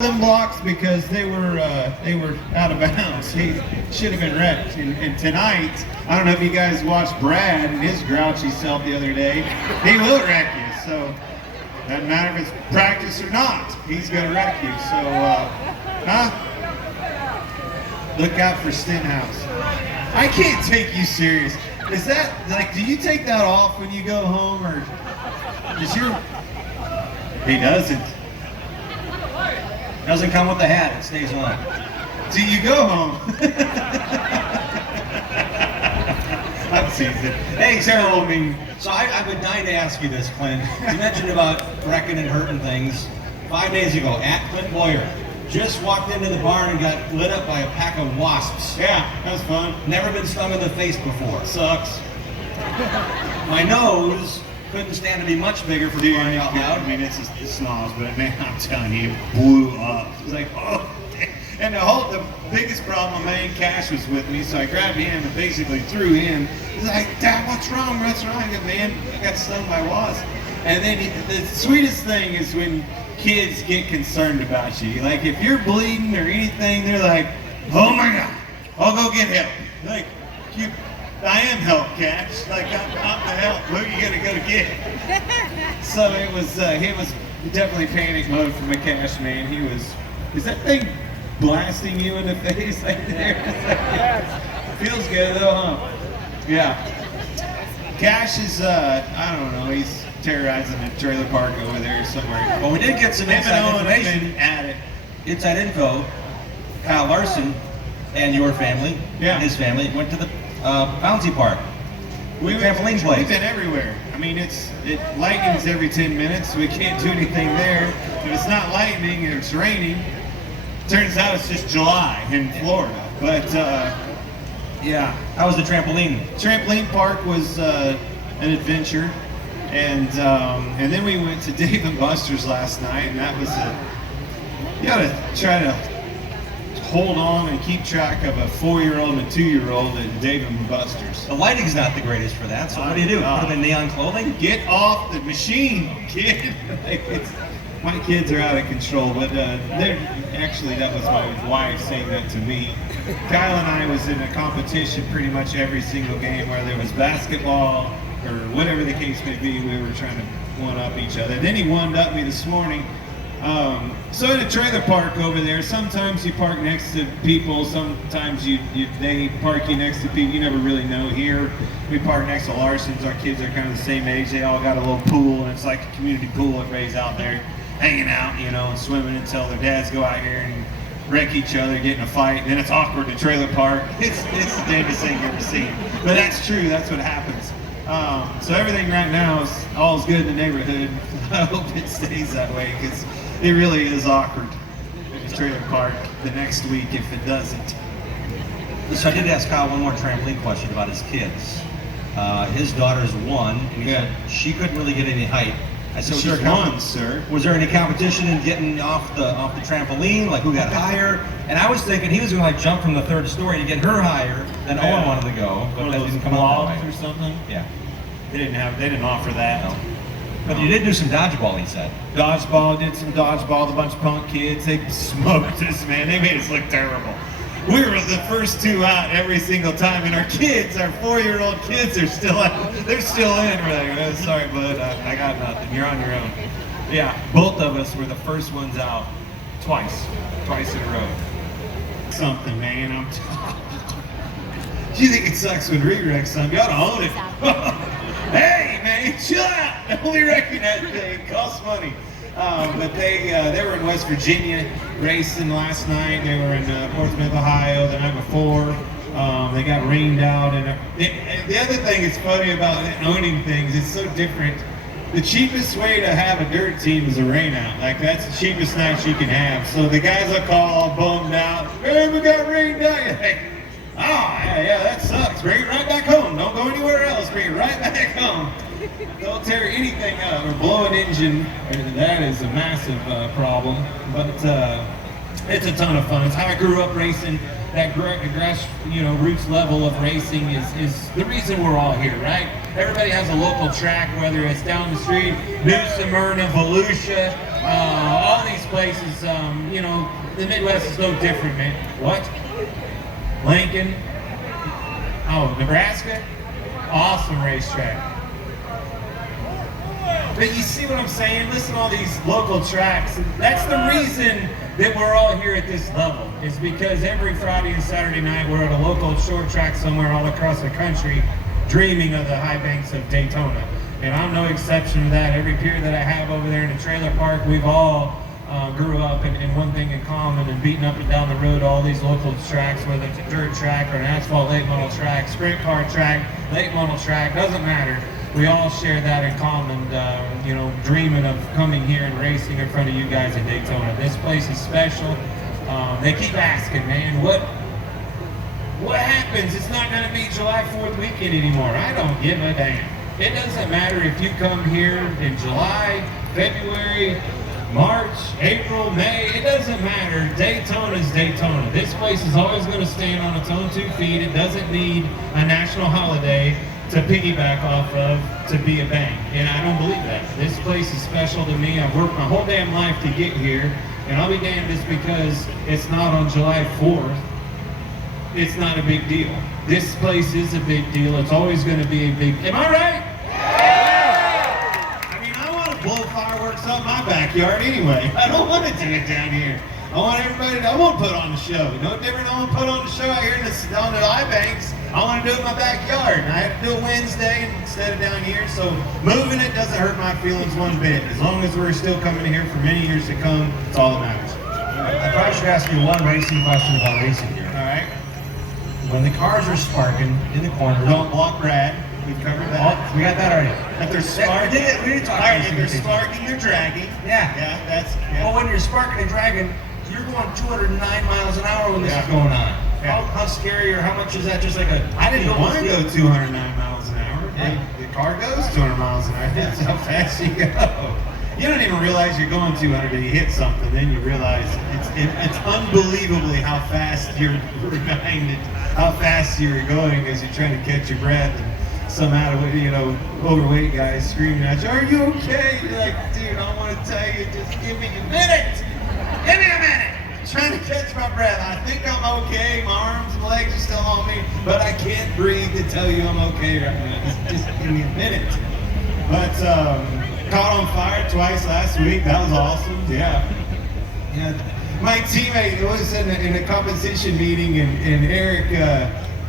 them blocks because they were out of bounds. He should have been wrecked. And tonight, I don't know if you guys watched Brad and his grouchy self the other day. He will wreck you. So doesn't matter if it's practice or not. He's gonna wreck you. So look out for Stenhouse. I can't take you serious. Is that like? Do you take that off when you go home, or is your? He doesn't. Doesn't come with the hat, it stays on. Do you go home? I'm teasing. Hey, terrible me. So I've been dying to ask you this, Clint. You mentioned about wrecking and hurting things. 5 days ago, at Clint Bowyer, just walked into the barn and got lit up by a pack of wasps. Yeah, that was fun. Never been stung in the face before. Sucks. My nose couldn't stand to be much bigger for crying out loud. I mean, it's just snobs, but man, I'm telling you, it blew up. It was like, oh. And the biggest problem, my man Cash was with me, so I grabbed him and basically threw him. He's like, Dad, what's wrong? What's wrong? I go, man, I got stung by wasps. And then the sweetest thing is when kids get concerned about you. Like, if you're bleeding or anything, they're like, oh my God, I'll go get help. Like, I am help, Cash. Like, I'm the help. Who are you gonna go get? So it was definitely panic mode for my Cash, man. Is that thing blasting you in the face right there? Feels good though, huh? Yeah. Cash is, I don't know, he's terrorizing the trailer park over there somewhere. Well, we did get some inside information at it. Inside info. Kyle Larson and your family, and his family, went to the bouncy park. Trampoline place. We've been everywhere. I mean, it lightnings every 10 minutes. So we can't do anything there. If it's not lightning and it's raining, turns out it's just July in Florida. But yeah. How was the trampoline? Trampoline park was an adventure, and then we went to Dave and Buster's last night, and that was you gotta try to hold on and keep track of a 4-year-old and a 2-year-old at Dave and Buster's. The lighting's not the greatest for that, so what do you do? Put them in neon clothing? Get off the machine, kid. My kids are out of control, but actually that was my wife saying that to me. Kyle and I was in a competition pretty much every single game, where there was basketball or whatever the case may be. We were trying to one-up each other. Then he one-upped me this morning. So in a trailer park over there, sometimes you park next to people, sometimes they park you next to people. You never really know. Here, we park next to Larson's. Our kids are kind of the same age. They all got a little pool, and it's like a community pool. Everybody's out there hanging out, and swimming until their dads go out here and wreck each other, get in a fight. And then it's awkward in a trailer park. It's the damnedest thing you've ever seen. But that's true. That's what happens. So everything right now is all's good in the neighborhood. I hope it stays that way, because it really is awkward in the trailer park the next week if it doesn't. So I did ask Kyle one more trampoline question about his kids. His daughter's 1, and he said she couldn't really get any height. I said, She's 1, sir. Was there any competition in getting off the trampoline? Like, who got higher? And I was thinking he was going to like jump from the 3rd story to get her higher than Owen wanted to go, but that didn't come out that way. Or something. Yeah. They didn't offer that. No. But you did do some dodgeball, he said. Dodgeball, did some dodgeball, a bunch of punk kids. They smoked us, man. They made us look terrible. We were the first 2 out every single time, and our kids, our 4-year-old kids, are still out. They're still in. We're like, oh, sorry, bud, I got nothing. You're on your own. Yeah, both of us were the first ones out twice in a row. Something, man. Do you think it sucks when re-wrecks some? You ought to own it. Hey, man, chill out. Only wrecking that thing costs money. But they were in West Virginia racing last night. They were in Portsmouth, Ohio the night before. They got rained out. And the other thing that's funny about owning things, it's so different. The cheapest way to have a dirt team is a rain out. Like, that's the cheapest night you can have. So the guys will call all bummed out. Hey, we got rained out. You're like, yeah, that sucks. Bring it right back home. Don't go anywhere else. Bring it right back home. Don't tear anything up or blow an engine. That is a massive problem. But it's a ton of fun. It's how I grew up racing. That grass, roots level of racing is the reason we're all here, right? Everybody has a local track, whether it's down the street, New Smyrna, Volusia, all these places, you know, the Midwest is no different, man. What? Lincoln? Oh, Nebraska? Awesome racetrack. But you see what I'm saying? Listen to all these local tracks. That's the reason that we're all here at this level, is because every Friday and Saturday night we're at a local short track somewhere all across the country dreaming of the high banks of Daytona. And I'm no exception to that. Every peer that I have over there in the trailer park, we've all grew up in one thing in common and beating up and down the road all these local tracks, whether it's a dirt track or an asphalt late model track, sprint car track, late model track, doesn't matter. We all share that in common, you know, dreaming of coming here and racing in front of you guys at Daytona. This place is special. They keep asking, man, what happens? It's not going to be July 4th weekend anymore. I don't give a damn. It doesn't matter if you come here in July, February, March, April, May, it doesn't matter. Daytona's Daytona. This place is always going to stand on its own 2 feet. It doesn't need a national holiday to piggyback off of to be a bank. And I don't believe that. This place is special to me. I've worked my whole damn life to get here, and I'll be damned just because it's not on July 4th. It's not a big deal. This place is a big deal. It's always going to be a big... Am I right? I mean, I want to blow fireworks up my backyard anyway. I don't want to do it down here. I want everybody to... I want to put on the show. No different. I want to put on the show out here on the high banks. I want to do it in my backyard. And I have to do it Wednesday instead of down here. So moving it doesn't hurt my feelings one bit. As long as we're still coming here for many years to come, it's all that matters. I probably should ask you one racing question about racing here. All right. When the cars are sparking in the corner, Don't block Brad. We've covered that. oh, we got that already. If they're sparking, We didn't talk all right, racing if they're racing. sparking, they're dragging. Yeah. Yeah, that's... Yeah. Well, when you're sparking and dragging, you're going 209 miles an hour when this Yeah. is going on. Yeah. How scary, or how much is that? Just like a... I didn't want to go 209 miles an hour. Yeah. The car goes 200 miles an hour. That's how fast you go. You don't even realize you're going 200 until you hit something. Then you realize it's unbelievably how fast you're behind it, how fast you're going as you're trying to catch your breath. And some out of you know overweight guys screaming at you, "Are you okay?" You're like, dude, I want to tell you, just give me a minute. Give me a minute. Trying to catch my breath. I think I'm okay. My arms and legs are still on me, but I can't breathe to tell you I'm okay right now. Just give me a minute. But caught on fire twice last week. That was awesome. Yeah. My teammate was in a competition meeting, and Eric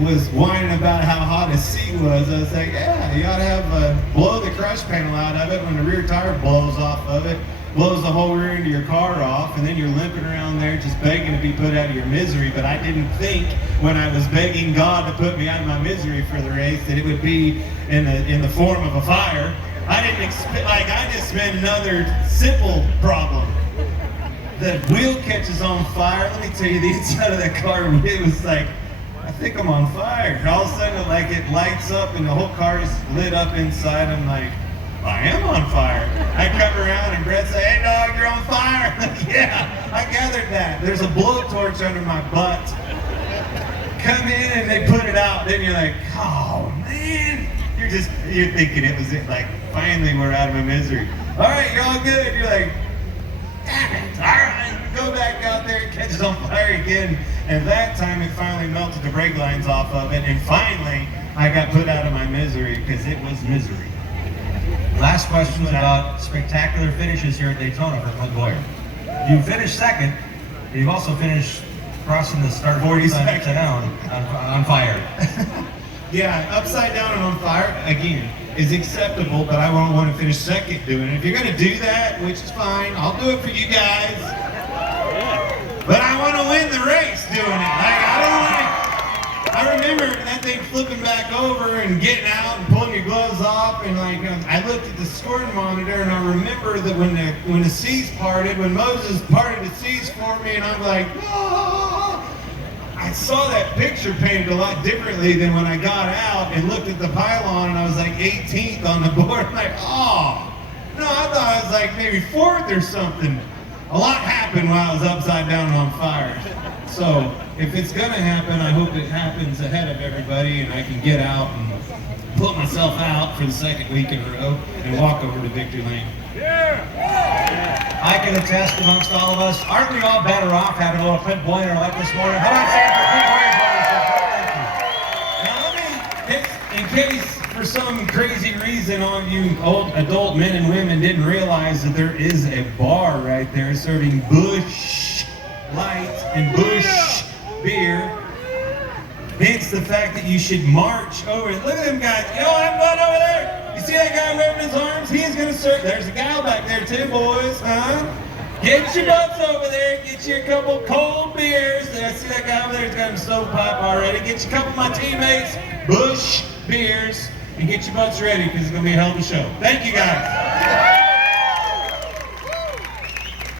was whining about how hot his seat was. I was like, yeah, you ought to have blow the crush panel out of it when the rear tire blows off of it. Blows the whole rear end of your car off, and then you're limping around there just begging to be put out of your misery. But I didn't think when I was begging God to put me out of my misery for the race that it would be in the form of a fire. I didn't expect, like, I just meant another simple problem. The wheel catches on fire. Let me tell you, the inside of that car, it was like, I think I'm on fire. And all of a sudden, like, it lights up and the whole car is lit up inside. I'm like, I am on fire. I come around and Brett say, "Hey dog, you're on fire." Yeah, I gathered that. There's a blowtorch under my butt. Come in and they put it out. Then you're like, oh man. You're thinking it was it. Like, finally we're out of my misery. All right, you're all good. You're like, damn it. All right, go back out there. It catches on fire again. And that time it finally melted the brake lines off of it. And finally I got put out of my misery because it was misery. Last question about spectacular finishes here at Daytona for Clint Bowyer. You finished second, but you've also finished crossing the start 40 upside down on fire. Yeah, upside down and on fire, again, is acceptable, but I won't want to finish second doing it. If you're going to do that, which is fine, I'll do it for you guys. But I want to win the race doing it. Like, I remember that thing flipping back over and getting out and pulling your gloves off, and like I looked at the scoring monitor and I remember that when the seas parted, when Moses parted the seas for me, and I'm like, oh, I saw that picture painted a lot differently than when I got out and looked at the pylon and I was like 18th on the board. I'm like, oh, no, I thought I was like maybe 4th or something. A lot happened while I was upside down and on fire. So if it's gonna happen, I hope it happens ahead of everybody and I can get out and put myself out for the second week in a row and walk over to victory lane. Yeah! I can attest amongst all of us, aren't we all better off having a little Clint Bowyer in our life this morning? How about saying for Clint Bowyer? Now let me, in case for some crazy reason all of you old adult men and women didn't realize that there is a bar right there serving Busch Light and Busch beer. Hence the fact that you should march over. Look at them guys. Yo, I'm going over there. You see that guy waving his arms? He is going to serve. There's a gal back there too, boys. Huh? Get your butts over there. Get you a couple cold beers. I see that guy over there. He's got him stove pop already. Get you a couple of my teammates, Busch beers, and get your butts ready because it's going to be a hell of a show. Thank you guys.